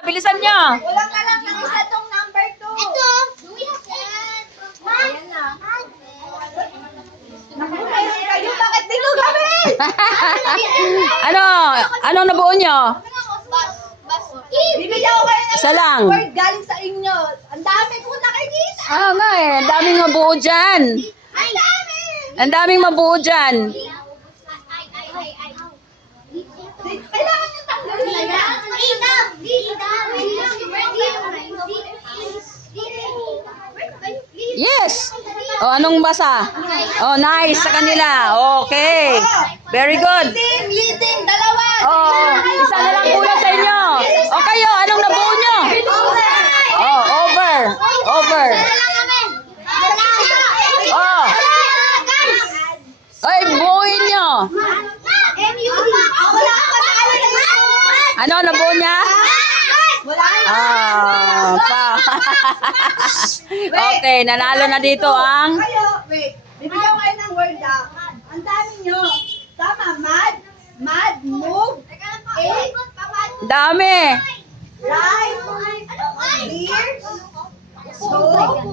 Bilisan nyo. Kulang na lang ng isa tong number 2. Ito. Ayan na. Kayo, bakit di ko gamit? Ano nabuo nyo? Bibigyan ko kayo ng Isa lang. word galing sa inyo. Ang dami ko nakikita. Nga eh. Ang daming mabuo dyan. Ang dami. Ang daming mabuo dyan. Kailangan yung tanggalin na yan. Yes. Oh, anong basa? Oh, nice sa kanila. Okay. Very good. Leading, dalawa. Oh, isa na lang kulang sa inyo. O kayo, anong nabuo nyo? Oh, over. Over. Oh. Ay, buuin nyo. Ano, nabuo niya? Pa. Okay, nanalo na dito ang... Kayo, wait. Bibigyan ko kayo ng word Ang dami nyo. Tama, mad, move, Dami. right, clear, slow,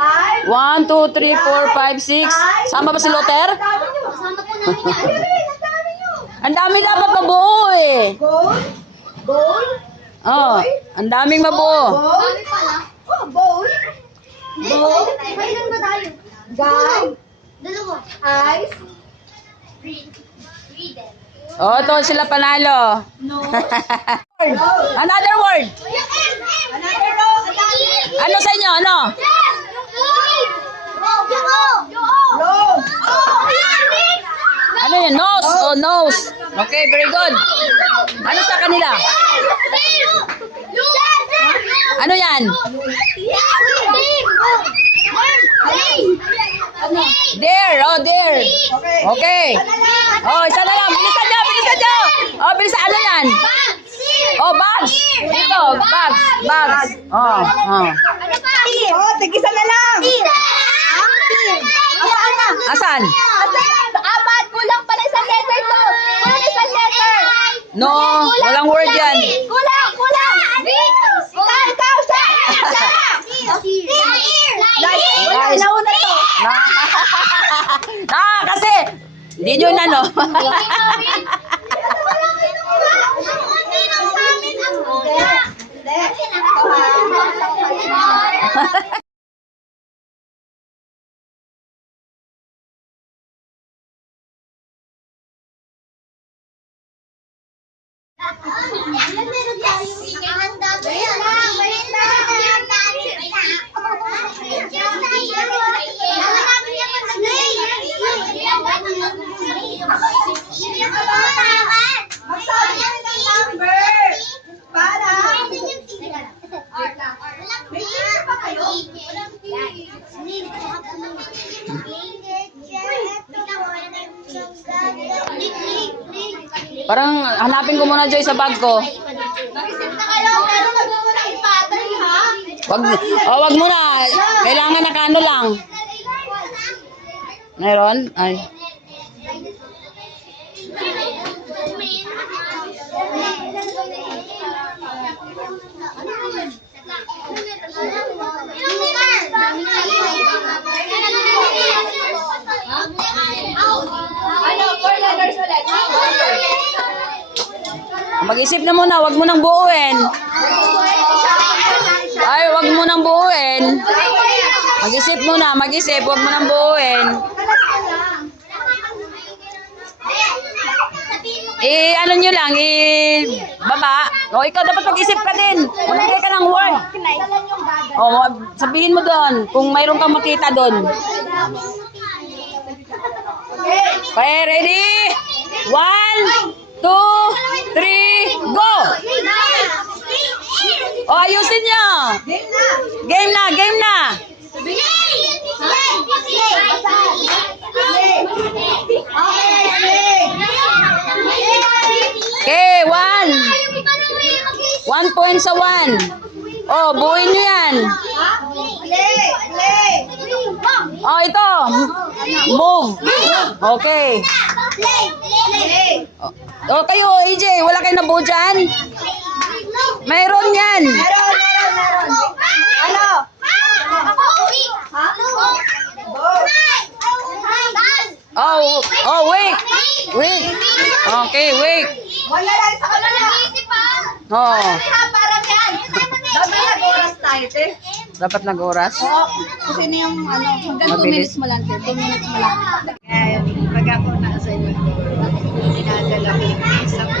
I, 1, 2, 3, 4, 5, 6. Sama ba si Luther? Ang dami nyo. Ang dami nyo. Ang dami dapat mabuo eh. Goal, Oh, ang daming mabuo. bowl, bowl, guy, eyes, Oh, ito sila panalo. Another word. another row, Ano sa inyo? Ano? row, Ano yun? Nose. Oh, nose. Okay, very good. Ano sa kanila? Ano yan? There. Oh, there. Okay. Oh, isa na lang. Bilisan nyo. Bilisan nyo. Oh, bilisan. Ano yan? Oh, bags. Dito. Bags. Bags. Oh, oh. Oh, tigisa na lang. Asan? Apat, kulang pala isang letter to. Kulang isang letter. No, walang word yan. Kulang. Ikaw, siya. Wala, Nice. nauna to. Kasi hindi nyo na, no? Magsabi kami ng number. Para. May picture pa kayo? Parang hanapin ko muna, Joy, sa bag ko. Nag-isip na kayo, pero magmumuna i-pattern, ha? Wag muna. Kailangan nakano lang. Meron? Ay. Ano, 4 letters ulit. Mag-isip na muna. Wag mo nang buuin. Ay, wag mo nang buuin. Mag-isip muna. Mag-isip. Wag mo nang buuin. Ano nyo lang, baba. O, ikaw dapat mag-isip ka din. Magbigay ka ng word. O, sabihin mo doon kung mayroon kang makita doon. Okay, ready? 1, 2, 3, go! O, ayusin nyo. Game na, game na. Okay, 1 point sa 1. Oh, buuin nyo yan. Oh, ito. Move. Okay. Play. Oh, kayo, AJ, wala kayo nabuo dyan? Mayroon yan. Meron. Ano? Ha? Oh, wait. Okay, wait. Wala lang sa kanila. Oh, Paramihan. Dapat nag-oras tayo, te. dapat nag-oras. Oo. Kasi na yung hanggang 2 Mabilis. minutes mo lang, te. 2 minutes mo lang. Kaya pag ako na-assignment ko, dinadala ko yung isa ko.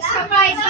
Sabay.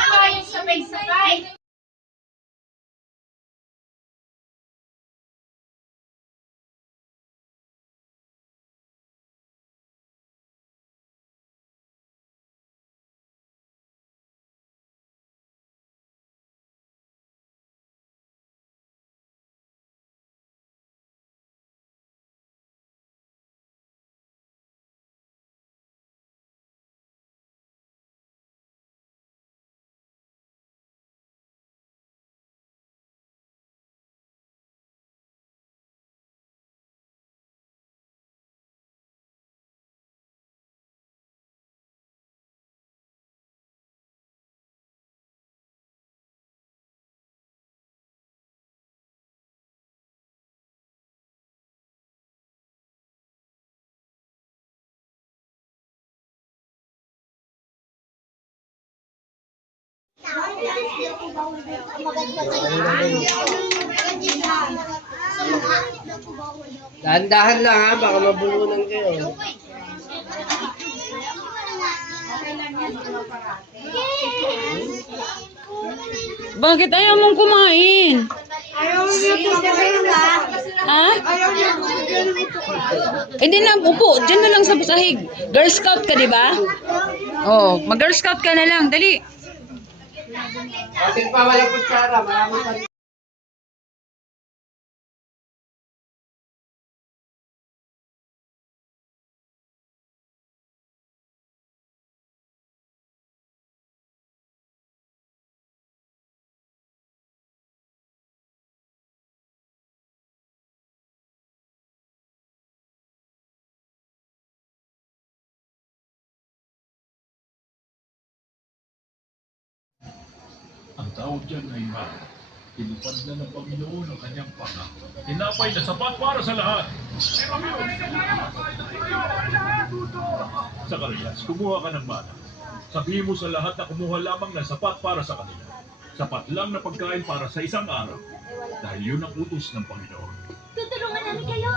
Dahan-dahan lang ha, baka mabulunan kayo. Bakit ayaw mong kumain? Ha? Hindi na, upo. Diyan na lang sa sahig. Girl Scout ka, di ba? Oh, mag-Girl Scout ka na lang. Dali. Kasi pa walang kutsara, marami pa. Ang tawag dyan ay tinupad na ng Panginoon ang kanyang pangako. Tinapay na sapat para sa lahat. Zacarias, kumuha ka ng mana. Sabihin mo sa lahat na kumuha lamang ng sapat para sa kanila. Sapat lang na pagkain para sa isang araw. Dahil yun ang utos ng Panginoon. Tutulungan namin kayo.